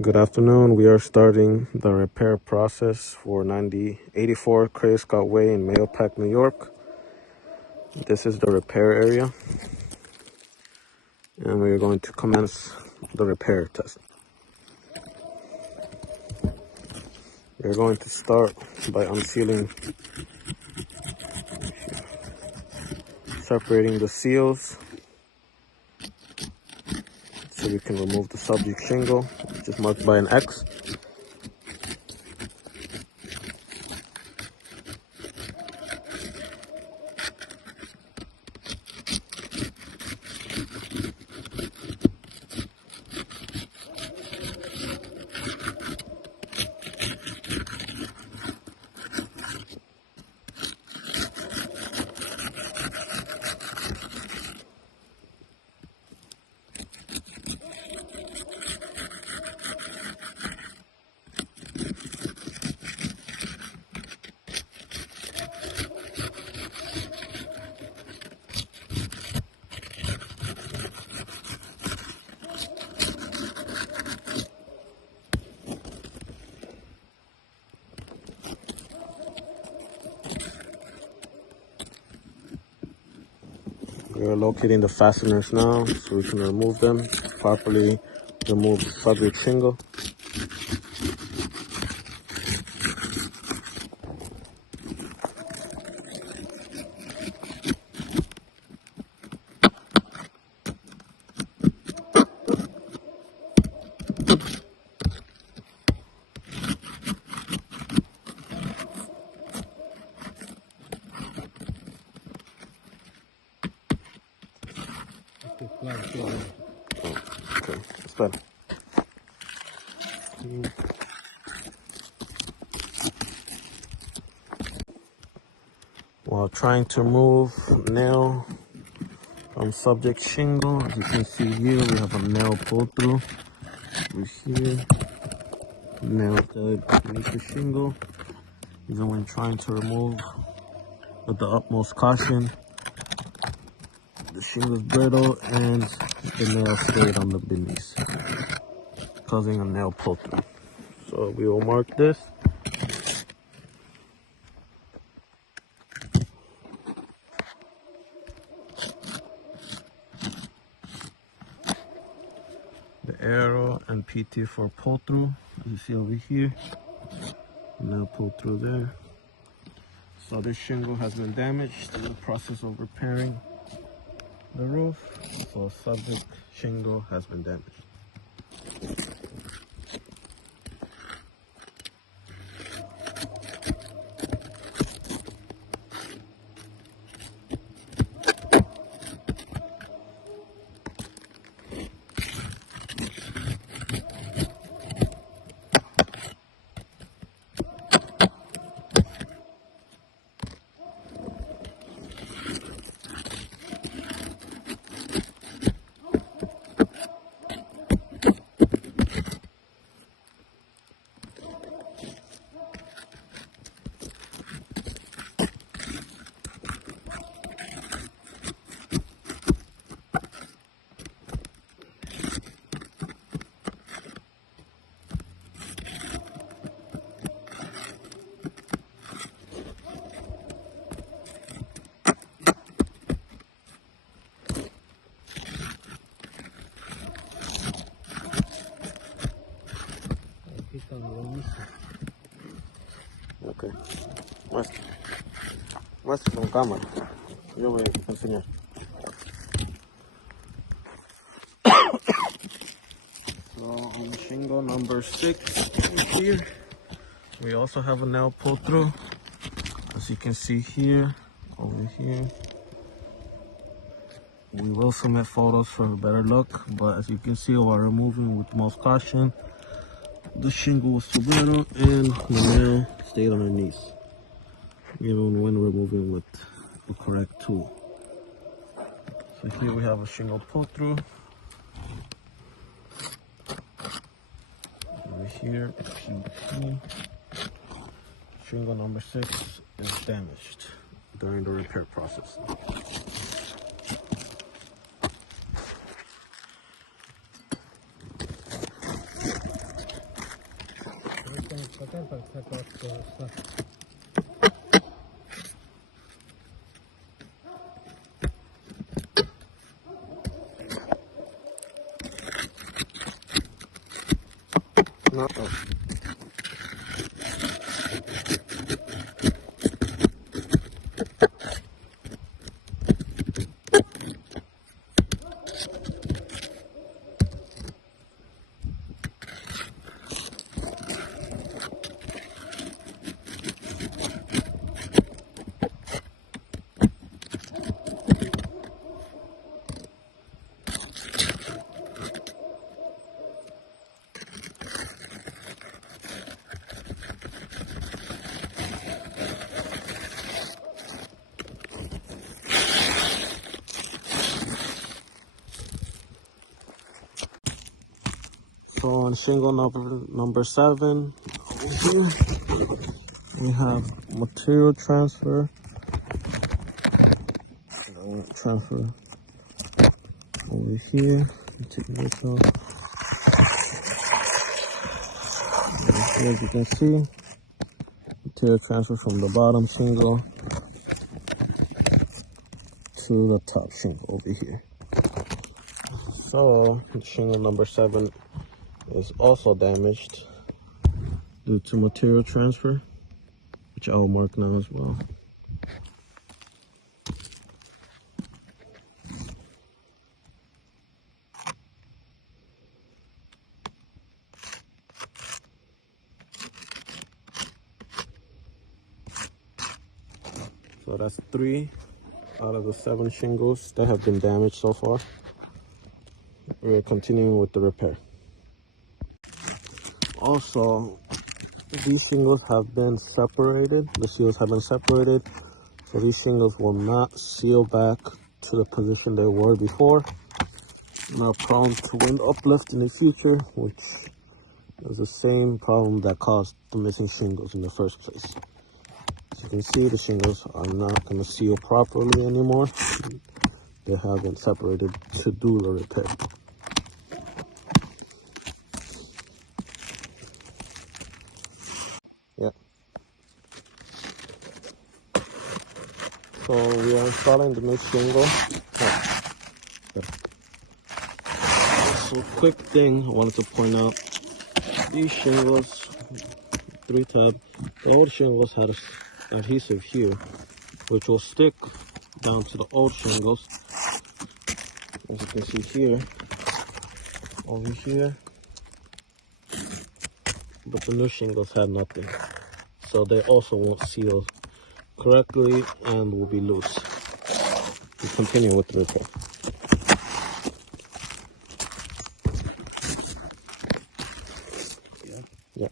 Good afternoon. We are starting the repair process for 9084 Cray Scott Way in Mahopac, New York. This is the repair area, and we are going to commence the repair test. We are going to start by unsealing, separating the seals so we can remove the subject shingle, which is marked by an X. We are locating the fasteners now so we can remove them, properly remove the subject shingle. Okay, it's better. While trying to remove nail from subject shingle, as you can see here, we have a nail pull through over here. Nail beneath the shingle. Even when trying to remove with the utmost caution, the shingle is brittle and the nail stayed on the beneath, causing a nail pull through. So we will mark this. The arrow and PT for pull through, as you see over here. Nail pull through there. So this shingle has been damaged in the process of repairing the roof. So subject shingle has been damaged. Ok. Muestra con cámara. Yo voy a enseñar. So on the shingle number 6 here, we also have a nail pull through. As you can see here, over here. We will submit photos for a better look, but as you can see, while removing with the most caution, the shingle was too brittle and the nail stayed underneath, even when removing with the correct tool. So here we have a shingle pull through. Over here, shingle number 6 is damaged during the repair process. No. So on shingle number 7, over here, we have material transfer. Transfer over here. Take this off. As you can see, material transfer from the bottom shingle to the top shingle over here. So shingle number 7 is also damaged due to material transfer, which I'll mark now as well. So that's 3 out of the 7 shingles that have been damaged so far. We're continuing with the repair. Also, these shingles have been separated. The seals have been separated. So these shingles will not seal back to the position they were before. Not prone to wind uplift in the future, which is the same problem that caused the missing shingles in the first place. As you can see, the shingles are not going to seal properly anymore. They have been separated to do the repair. Yeah. So we are installing the new shingle. So quick thing I wanted to point out, these shingles, 3 tab, the old shingles had an adhesive here, which will stick down to the old shingles. As you can see here, over here, but the new shingles had nothing. So they also won't seal correctly and will be loose. We continue with the repair. Yeah.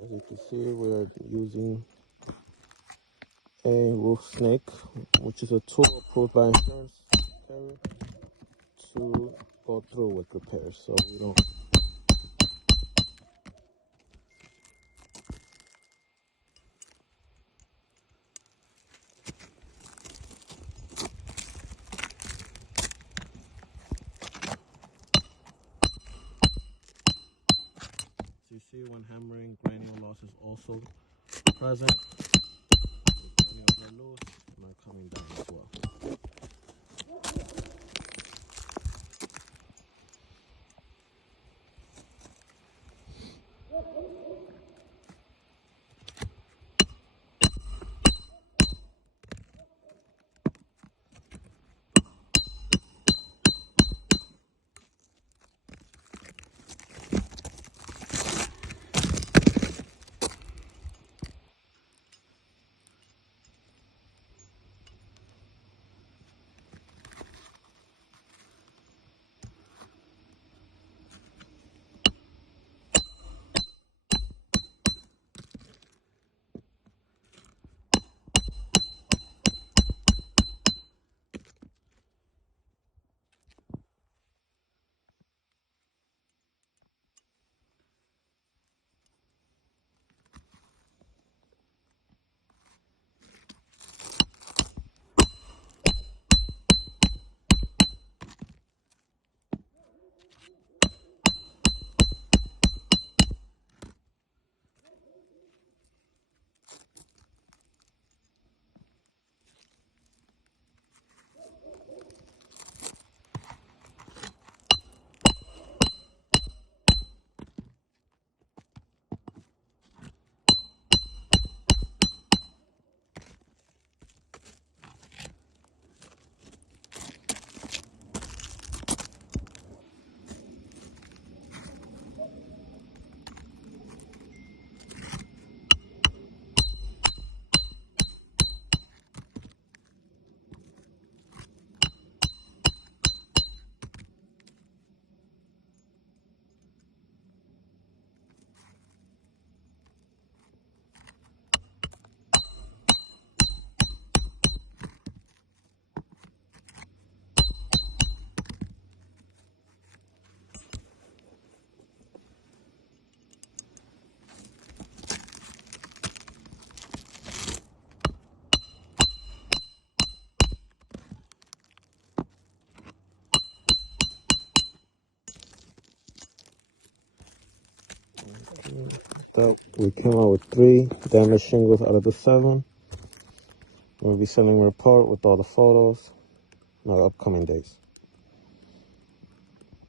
As you can see, we're using a roof snake, which is a tool approved by insurance carrier to go through with repairs, so we don't. So you see, when hammering, granule loss is also present. Granules are loose and are coming down as well. up. We came out with 3 damaged shingles out of the 7. We'll be sending a report with all the photos in our upcoming days.